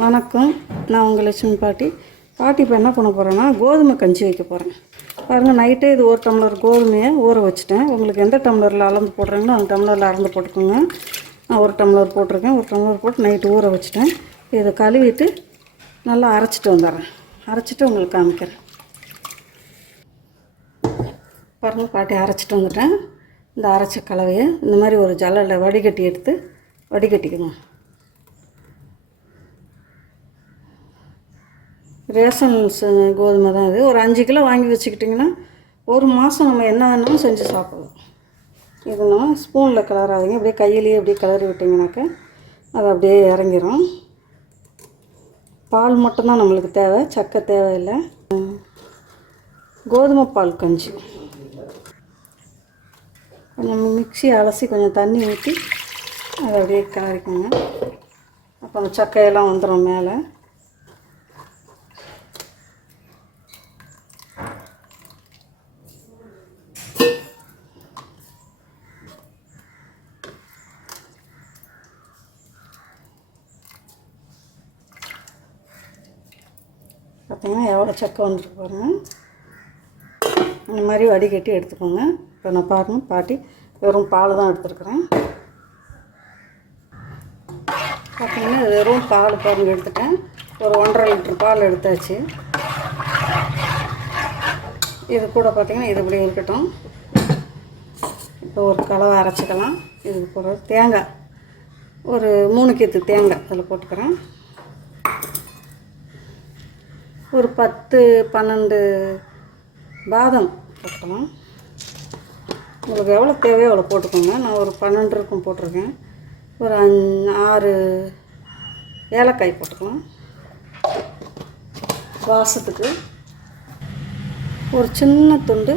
வணக்கம். நான் உங்கள் லட்சுமி பாட்டி. பாட்டி இப்போ என்ன பண்ண போகிறேன்னா கோதுமை கஞ்சி வைக்க போகிறேன் பாருங்கள் நைட்டே இது ஒரு டம்ளர் கோதுமையை ஊற வச்சுட்டேன். உங்களுக்கு எந்த டம்ளரில் அளந்து போடுறீங்களோ அந்த டம்ளரில் அளந்து போட்டுக்கோங்க. நான் ஒரு டம்ளர் போட்டிருக்கேன். ஒரு டம்ளர் போட்டு நைட்டு ஊற வச்சுட்டேன். இதை கழுவிட்டு நல்லா அரைச்சிட்டு வந்துடுறேன். அரைச்சிட்டு உங்களுக்கு காமிக்கிறேன். பாருங்கள் பாட்டி அரைச்சிட்டு வந்துட்டேன். இந்த அரைச்ச கலவையை இந்த மாதிரி ஒரு ஜல்லலில் வடிகட்டி எடுத்து வடிகட்டிக்கணும். ரேஷன் கோதுமை தான் இது. ஒரு அஞ்சு கிலோ வாங்கி வச்சுக்கிட்டிங்கன்னா ஒரு மாதம் நம்ம என்ன வேணாலும் செஞ்சு சாப்பிடலாம். இது நம்ம ஸ்பூனில் கலராதிங்க அப்படியே கையிலேயே அப்படியே கலரி விட்டிங்கனாக்கா அது அப்படியே இறங்கிரும். பால் மட்டும்தான் நம்மளுக்கு தேவை. சக்கை தேவையில்லை. கோதுமை பால் கஞ்சி. கொஞ்சம் மிக்சி அலசி கொஞ்சம் தண்ணி ஊற்றி அதை அப்படியே கிளறிக்கோங்க. அப்போ அந்த சக்கையெல்லாம் வந்துடும் மேலே. பார்த்தீங்கன்னா எவ்வளோ சக்கை வந்துருக்கு பாருங்கள் இந்த மாதிரி வடிகட்டி எடுத்துக்கோங்க. இப்போ நான் பாருங்க பாட்டி வெறும் பால் தான் எடுத்துருக்குறேன். பார்த்தீங்கன்னா வெறும் பால் பாருங்க எடுத்துட்டேன். ஒரு ஒன்றரை லிட்டர் பால் எடுத்தாச்சு. இது கூட பார்த்தீங்கன்னா இது இப்படி இருக்கட்டும். இப்போ ஒரு கலவை அரைச்சிக்கலாம். இது கூட தேங்காய். ஒரு மூணு கீத்து தேங்காய் அதில் போட்டுக்கிறேன். ஒரு பத்து பன்னெண்டு பாதம் போட்டுக்கலாம். உங்களுக்கு எவ்வளோ தேவையோ அவ்வளோ போட்டுக்கோங்க. நான் ஒரு பன்னெண்டு இருக்கும் போட்டிருக்கேன். ஒரு அஞ் ஆறு ஏலக்காய் போட்டுக்கலாம். வாசத்துக்கு ஒரு சின்ன துண்டு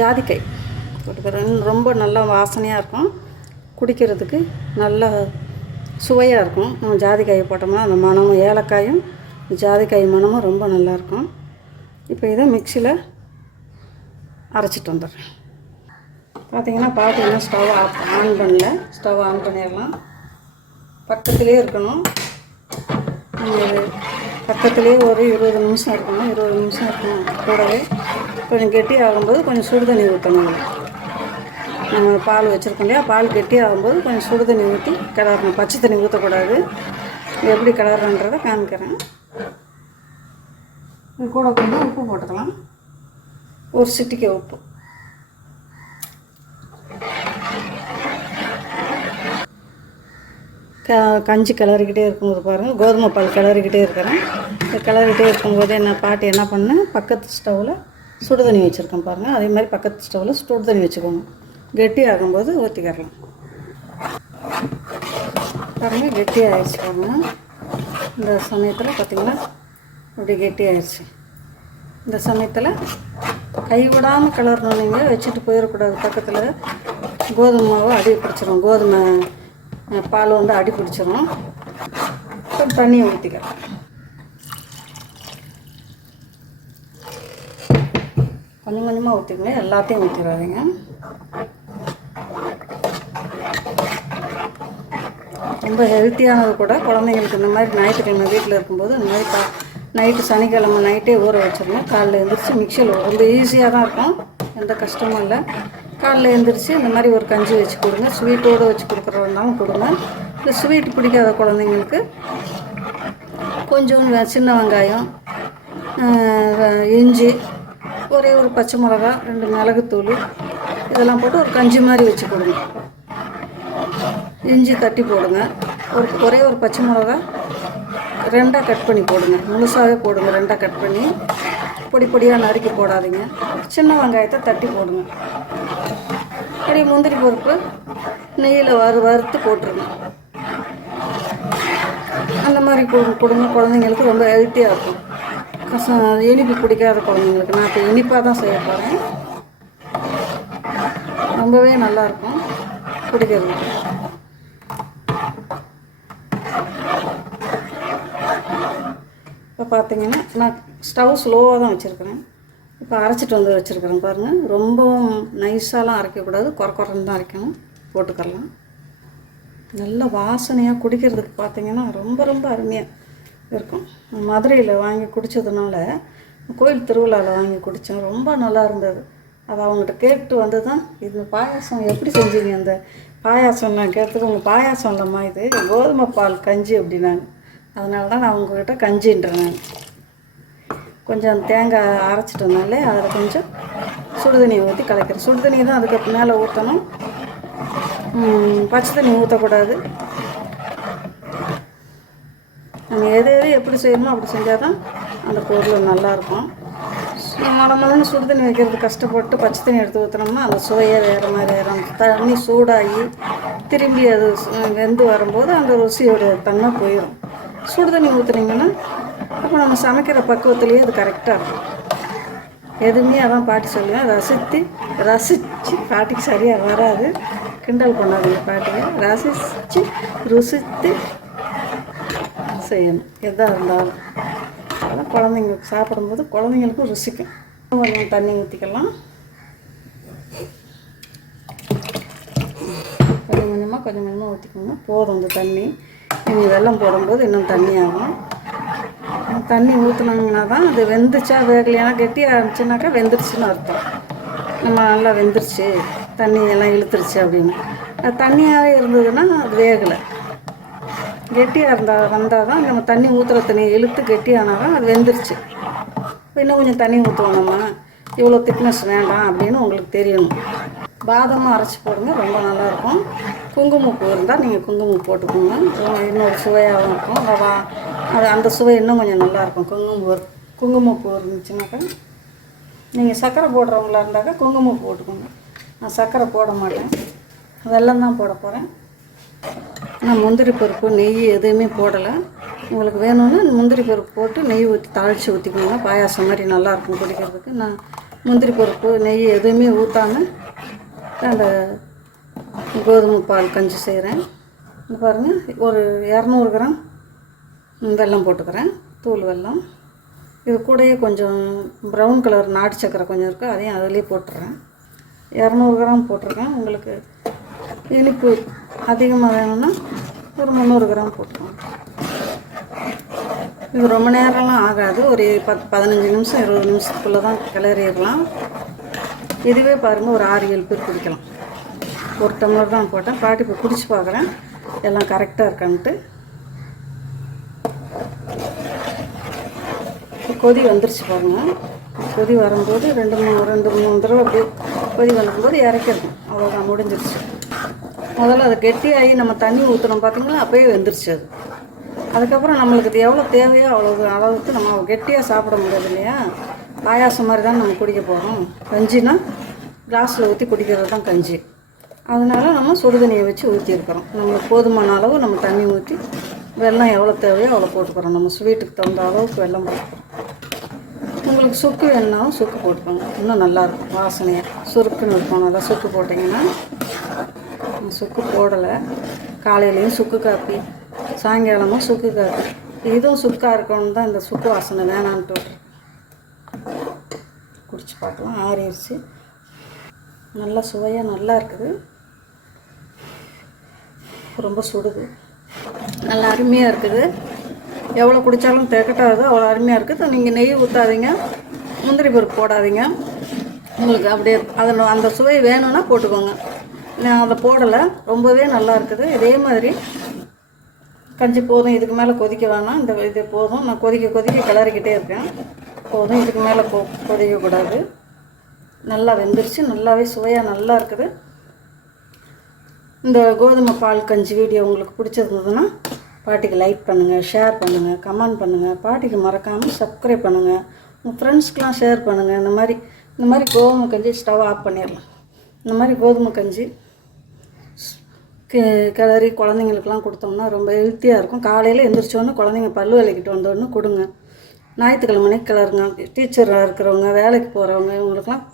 ஜாதிக்காய் போட்டுக்கிறேன் ரொம்ப நல்லா வாசனையாக இருக்கும். குடிக்கிறதுக்கு நல்ல சுவையாக இருக்கும். நம்ம ஜாதிக்காயை போட்டோம்னா அந்த மணமும் ஏலக்காயும் ஜாதிக்காய் மனமும் ரொம்ப நல்லாயிருக்கும். இப்போ இதை மிக்சியில் அரைச்சிட்டு வந்துடுறேன். பார்த்தீங்கன்னா பார்த்தீங்கன்னா ஸ்டவ் ஆஃப் ஆன் பண்ணல. ஸ்டவ் ஆன் பண்ணிடலாம். பக்கத்துலேயே இருக்கணும். பக்கத்துலேயே ஒரு இருபது நிமிஷம் இருக்கணும். இருபது நிமிஷம் இருக்கணும். கூடவே கொஞ்சம் கெட்டி ஆகும்போது கொஞ்சம் சுடு தண்ணி ஊற்றணும் நம்ம பால் வச்சுருக்கோம் இல்லையா? பால் கெட்டி ஆகும்போது கொஞ்சம் சுடு தண்ணி ஊற்றி கிளறணும். பச்சை தண்ணி ஊற்றக்கூடாது எப்படி கிளறன்றதை காமிக்கிறேன். இது கூட கொஞ்சம் உப்பு போட்டுக்கலாம். ஒரு சிட்டிக்கு உப்பு. க கஞ்சி கிளறிக்கிட்டே இருக்கும்போது பாருங்கள் கோதுமை பால் கிளறிக்கிட்டே இருக்கிறேன். இந்த கிளறிக்கிட்டே இருக்கும்போது என்ன பாட்டி என்ன பண்ணேன் பக்கத்து ஸ்டவ்வில் சுடு தண்ணி வச்சுருக்கேன் பாருங்கள் அதே மாதிரி பக்கத்து ஸ்டவ்வில் சுடு தண்ணி வச்சுக்கோங்க. கெட்டி ஆகும்போது ஊற்றிக்கிறலாம் பாருங்கள் கெட்டி ஆயிடுச்சு பாருங்கள் இந்த சமயத்தில் பார்த்திங்கன்னா இப்படி கெட்டியாயிடுச்சு இந்த சமயத்தில் கைவிடாமல் கிளறணும் நீங்கள் வச்சுட்டு போயிடக்கூடாது பக்கத்தில் கோதுமை மாவு அடி பிடிச்சிரும். கோதுமை பால் வந்து அடி பிடிச்சிரும். கொஞ்சம் தண்ணியை ஊற்றிக்கிறேன் கொஞ்சம் கொஞ்சமாக ஊற்றிக்கங்க எல்லாத்தையும் ஊற்றிடாதீங்க ரொம்ப ஹெல்த்தியானது கூட குழந்தைங்களுக்கு இந்த மாதிரி ஞாயிற்றுக்கிழமை வீட்டில் இருக்கும்போது இந்த மாதிரி நைட்டு சனிக்கிழமை நைட்டே ஊற வச்சிருங்க. காலைல எழுந்திரிச்சு மிக்சியில் ரொம்ப ஈஸியாக தான் இருக்கும். எந்த கஷ்டமும் இல்லை. காலைல எழுந்திரிச்சு இந்த மாதிரி ஒரு கஞ்சி வச்சு கொடுங்க. ஸ்வீட்டோடு வச்சு கொடுக்குறதுனாலும் கொடுங்க. இந்த ஸ்வீட் பிடிக்காத குழந்தைங்களுக்கு கொஞ்சம் சின்ன வெங்காயம் இஞ்சி ஒரே ஒரு பச்சை மிளகா ரெண்டு மிளகுத்தூள் இதெல்லாம் போட்டு ஒரு கஞ்சி மாதிரி வச்சு கொடுங்க. இஞ்சி தட்டி போடுங்க. ஒரு ஒரே ஒரு பச்சை மிளகா ரெண்டாக கட் பண்ணி போடுங்க. முழுசாகவே போடுங்க ரெண்டாக கட் பண்ணி. பொடி பொடியாக நறுக்கி போடாதீங்க. சின்ன வெங்காயத்தை தட்டி போடுங்க. அப்படியே முந்திரி பருப்பு நெய்யில் வறு வறுத்து போட்டுருங்க. அந்த மாதிரி கொடுங்க குழந்தைங்களுக்கு ரொம்ப ஹெல்த்தியாக இருக்கும். கசம் இனிப்பு பிடிக்காத குழந்தைங்களுக்கு. நான் இப்போ இனிப்பாக தான் செய்ய போகிறேன் ரொம்பவே நல்லாயிருக்கும் பிடிக்கிறது இப்போ பார்த்தீங்கன்னா நான் ஸ்டவ் ஸ்லோவாக தான் வச்சுருக்கிறேன். இப்போ அரைச்சிட்டு வந்து வச்சுருக்கிறேன் பாருங்கள் ரொம்பவும் நைஸாலாம் அரைக்கக்கூடாது. குறை குறைன்னு தான் அரைக்கணும். போட்டுக்கலாம் நல்ல வாசனையாக குடிக்கிறதுக்கு பார்த்தீங்கன்னா ரொம்ப ரொம்ப அருமையாக இருக்கும். மதுரையில் வாங்கி குடித்ததுனால கோயில் திருவிழாவில் வாங்கி குடித்தோம் ரொம்ப நல்லா இருந்தது. அது அவங்ககிட்ட கேட்டு வந்து தான் இந்த பாயாசம் எப்படி செஞ்சீங்க? அந்த பாயாசம் நான் கேட்டதுக்கு உங்கள் பாயாசம் இல்லைம்மா இது கோதுமை பால் கஞ்சி அப்படின்னாங்க. அதனால தான் நான் உங்கள்கிட்ட கஞ்சின்றேன். நான் கொஞ்சம் தேங்காய் அரைச்சிட்டனாலே அதில் கொஞ்சம் சுடுதண்ணியை ஊற்றி கலக்கிறேன். சுடுதண்ணி தான் அதுக்கு மேலே ஊற்றணும் பச்சை தண்ணி ஊற்றக்கூடாது நம்ம எது எது எப்படி செய்யணுமோ அப்படி செஞ்சால் தான் அந்த பொருள் நல்லாயிருக்கும் முத முதல்ல சுடு தண்ணி வைக்கிறது கஷ்டப்பட்டு பச்சை தண்ணி எடுத்து ஊற்றினோம்னா அந்த சுவையே வேறு மாதிரி ஆயிரும். தண்ணி சூடாகி திரும்பி அது வெந்து வரும்போது அந்த ருசியோட தன்மை போயிடும் சுடு தண்ணி ஊற்றுனீங்கன்னா அப்போ நம்ம சமைக்கிற பக்குவத்துலேயே அது கரெக்டாக இருக்கும். எதுவுமே அதான் பாட்டி சொல்லுவேன். ரசித்து ரசித்து பாட்டிக்கு சரியாக வராது. கிண்டல் பண்ணாதீங்க பாட்டியை. ரசித்து ருசித்து செய்யணும். எதாக இருந்தாலும். அதெல்லாம் குழந்தைங்களுக்கு சாப்பிடும்போது குழந்தைங்களுக்கும் ருசிக்கும். கொஞ்சம் தண்ணி ஊற்றிக்கலாம் கொஞ்சம் கொஞ்சமாக கொஞ்சம் கொஞ்சமாக ஊற்றிக்கோங்க போதும் இந்த தண்ணி. இனி வெள்ளம் போடும்போது இன்னும் தண்ணி ஆகும். தண்ணி ஊற்றுனாங்கன்னா தான் அது வெந்துச்சா வேகலையானா கெட்டியாக இருந்துச்சுனாக்கா வெந்துருச்சுன்னு அர்த்தம். நம்ம நல்லா வெந்துருச்சு தண்ணி எல்லாம் இழுத்துருச்சு அப்படின்னு. அது தண்ணியாகவே இருந்ததுன்னா அது வேகலை. கெட்டியாக இருந்தால் வந்தால் தான் நம்ம தண்ணி ஊற்றுற தண்ணியை இழுத்து கெட்டியானால் தான் அது வெந்துருச்சு. இப்போ இன்னும் கொஞ்சம் தண்ணி ஊற்றுவோம் நம்ம. இவ்வளோ திக்னஸ் வேண்டாம் அப்படின்னு உங்களுக்கு தெரியணும். பாதாமும் அரைச்சி போடுங்க ரொம்ப நல்லாயிருக்கும். குங்குமப்பூ இருந்தால் நீங்கள் குங்குமம் போட்டுக்கோங்க. இன்னொரு சுவையாகவும் இருக்கும். அந்த வா அது அந்த சுவை இன்னும் கொஞ்சம் நல்லாயிருக்கும். குங்குமப்பூ குங்குமப்பூ இருந்துச்சுனாக்கா நீங்கள் சர்க்கரை போடுறவங்களா இருந்தாக்கா குங்குமம் போட்டுக்கோங்க. நான் சர்க்கரை போட மாட்டேன். வெள்ளம் தான் போட போகிறேன் நான் முந்திரி பருப்பு நெய் எதுவுமே போடலை. உங்களுக்கு வேணும்னா முந்திரி பருப்பு போட்டு நெய் ஊற்றி தாளித்து ஊற்றிக்கோங்க பாயாசம் மாதிரி நல்லாயிருக்கும் குடிக்கிறதுக்கு. நான் முந்திரி பருப்பு நெய் எதுவுமே ஊற்றாமல் அந்த கோதுமை பால் கஞ்சி செய்கிறேன். இந்த பாருங்கள் ஒரு இரநூறு கிராம் வெல்லம் போட்டுக்கிறேன் தூள் வெல்லம். இது கூடயே கொஞ்சம் ப்ரௌன் கலர் நாட்டு சக்கரை கொஞ்சம் இருக்குது அதையும் அதிலே போட்டுறேன். இரநூறு கிராம் போட்டிருக்கேன். உங்களுக்கு இனிப்பு அதிகமாக வேணும்னா ஒரு முந்நூறு கிராம் போட்டுக்கோங்க. இது ரொம்ப நேரம்லாம் ஆகாது. ஒரு பத் பதினஞ்சு நிமிஷம் இருபது நிமிஷத்துக்குள்ளே தான் கிளறிடலாம். இதுவே பாருங்கள் ஒரு ஆறு ஏழு பேர் குடிக்கலாம் ஒரு டம்ளர் தான் போட்டேன். பாட்டி இப்போ குடிச்சு பார்க்குறேன் எல்லாம் கரெக்டாக இருக்கான்ட்டு. கொதி வந்துருச்சு பாருங்கள் கொதி வரும்போது ரெண்டு மூணு ரெண்டு மூணு தடவை அப்படியே கொதி வரும்போது இறக்கிடணும். அவ்வளோதான் முடிஞ்சிருச்சு. முதல்ல அது கெட்டியாகி நம்ம தண்ணி ஊற்றணும் பார்த்திங்களா அப்போயே வெந்துருச்சு அது. அதுக்கப்புறம் நம்மளுக்கு இது எவ்வளோ தேவையோ அவ்வளோ அளவுக்கு நம்ம கெட்டியாக சாப்பிட முடியாது இல்லையா? பாயாசம் மாதிரி தான் நம்ம குடிக்க போகிறோம் கஞ்சினா கிளாஸில் ஊற்றி குடிக்கிறது தான் கஞ்சி. அதனால நம்ம சுடுதண்ணியை வச்சு ஊற்றிருக்கிறோம் நம்மளுக்கு போதுமான அளவு நம்ம தண்ணி ஊற்றி வெள்ளம் எவ்வளோ தேவையோ அவ்வளோ போட்டுக்கிறோம். நம்ம ஸ்வீட்டுக்கு தகுந்த அளவுக்கு வெள்ளம் போட்டுக்கிறோம். உங்களுக்கு சுக்கு வேணுனாலும் சுக்கு போட்டுக்கோங்க. இன்னும் நல்லாயிருக்கும் வாசனையாக சுருக்குன்னு இருக்கும். நல்லா சுக்கு போட்டிங்கன்னா சுக்கு போடலை. காலையிலையும் சுக்கு காப்பி சாயங்காலமும் சுக்கு காப்பி. இதுவும் சுக்காக இருக்கணும் தான் இந்த சுக்கு வாசனை வேணான்ட்டு. குடித்து பார்க்கலாம். ஆறிடுச்சு. நல்லா சுவையாக நல்லா இருக்குது. ரொம்ப சுடுது. நல்லா அருமையாக இருக்குது. எவ்வளோ குடித்தாலும் திகட்டாது அவ்வளோ அருமையாக இருக்குது. நீங்கள் நெய் ஊற்றாதீங்க முந்திரி பருப்பு போடாதீங்க. உங்களுக்கு அப்படியே அதில் அந்த சுவை வேணும்னா போட்டுக்கோங்க. நான் அதை போடலை. ரொம்பவே நல்லா இருக்குது. இதே மாதிரி கஞ்சி போதும் இதுக்கு மேலே கொதிக்க வேணாம். இந்த இது போதும். நான் கொதிக்க கொதிக்க கிளறிக்கிட்டே இருக்கேன். போதும். இதுக்கு மேலே கொ கொதிக்கக்கூடாது. நல்லா வெந்துருச்சு. நல்லாவே சுவையாக நல்லா இருக்குது. இந்த கோதுமை பால் கஞ்சி வீடியோ உங்களுக்கு பிடிச்சிருந்ததுன்னா பாட்டிக்கு லைக் பண்ணுங்கள் ஷேர் பண்ணுங்கள் கமெண்ட் பண்ணுங்கள் பாட்டிக்கு மறக்காமல் சப்ஸ்கிரைப் பண்ணுங்கள் உங்கள் ஃப்ரெண்ட்ஸ்க்கெலாம் ஷேர் பண்ணுங்கள் இந்த மாதிரி இந்த மாதிரி கோதுமை கஞ்சி ஸ்டவ் ஆஃப் பண்ணிடலாம். இந்த மாதிரி கோதுமை கஞ்சி கிளறி குழந்தைங்களுக்குலாம் கொடுத்தோம்னா ரொம்ப ஹெல்த்தியாக இருக்கும். காலையில் எந்திரிச்சோன்னு குழந்தைங்க பல்லு விளக்கிட்டு வந்தோடனே கொடுங்க. ஞாயிற்றுக்கிழமை கிளறுங்க டீச்சராக இருக்கிறவங்க வேலைக்கு போகிறவங்க இவங்களுக்குலாம்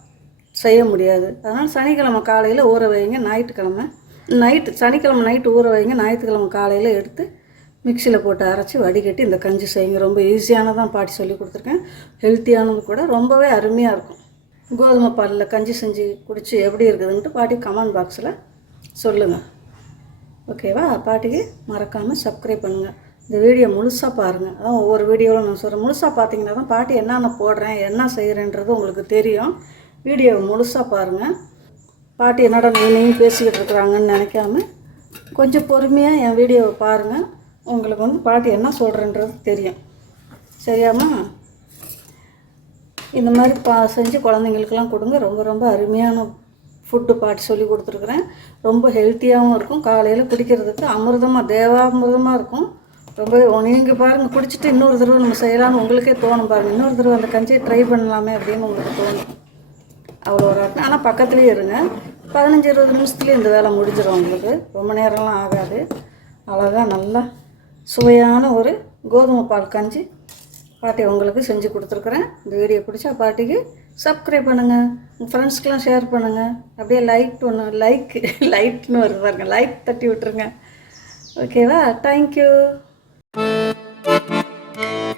செய்ய முடியாது. அதனால் சனிக்கிழமை காலையில் ஊற வைங்க ஞாயிற்றுக்கிழமை. நைட்டு சனிக்கிழமை நைட்டு ஊற வைங்க ஞாயிற்றுக்கிழமை காலையில் எடுத்து மிக்சியில் போட்டு அரைச்சி வடிகட்டி இந்த கஞ்சி செய்யுங்க. ரொம்ப ஈஸியானதான் பாட்டி சொல்லி கொடுத்துருக்கேன். ஹெல்த்தியானது கூட ரொம்பவே அருமையாக இருக்கும். கோதுமை பாலில் கஞ்சி செஞ்சு குடித்து எப்படி இருக்குதுன்ட்டு பாட்டி கமெண்ட் பாக்ஸில் சொல்லுங்கள் ஓகேவா? பாட்டிக்கு மறக்காமல் சப்ஸ்கிரைப் பண்ணுங்கள் இந்த வீடியோ முழுசாக பாருங்கள் அதான் ஒவ்வொரு வீடியோவில் நான் சொல்கிறேன் முழுசாக பார்த்தீங்கன்னா தான் பாட்டி என்னென்ன போடுறேன் என்ன செய்கிறேன்றது உங்களுக்கு தெரியும். வீடியோவை முழுசாக பாருங்கள் பாட்டி என்னடா நீனையும் பேசிக்கிட்டு இருக்கிறாங்கன்னு நினைக்காம கொஞ்சம் பொறுமையாக என் வீடியோவை பாருங்கள் உங்களுக்கு வந்து பாட்டி என்ன சொல்கிறேன்றது தெரியும். சரியாம்மா? இந்த மாதிரி பா செஞ்சு குழந்தைங்களுக்கெல்லாம் கொடுங்க. ரொம்ப ரொம்ப அருமையான ஃபுட்டு பாட்டி சொல்லி கொடுத்துருக்குறேன். ரொம்ப ஹெல்த்தியாகவும் இருக்கும். காலையில் குடிக்கிறதுக்கு அமிர்தமாக தேவாமிர்தமாக இருக்கும். ரொம்ப நீங்கள் பாருங்கள் குடிச்சிட்டு இன்னொரு தடவை நம்ம செய்யலாம்னு உங்களுக்கே தோணும் பாருங்கள் இன்னொரு தடவை அந்த கஞ்சியை ட்ரை பண்ணலாமே அப்படின்னு உங்களுக்கு தோணும். அவ்வளோ ஒரு ஆட்டம் ஆனால் பக்கத்துலேயே இருங்க. பதினஞ்சு இருபது நிமிஷத்துலேயே இந்த வேலை முடிஞ்சிடும் உங்களுக்கு. ரொம்ப நேரம்லாம் ஆகாது. அழகாக நல்லா சுவையான ஒரு கோதுமை பால் கஞ்சி பாட்டி உங்களுக்கு செஞ்சு கொடுத்துருக்குறேன். இந்த வீடியோ பிடிச்சா பாட்டிக்கு சப்ஸ்கிரைப் பண்ணுங்கள் உங்கள் ஃப்ரெண்ட்ஸ்க்கெலாம் ஷேர் பண்ணுங்கள் அப்படியே லைக் ஒன்று லைக் லைட்னு வருது பாருங்க. லைக் தட்டி விட்டுருங்க. ஓகேவா தேங்க்யூ Thank you.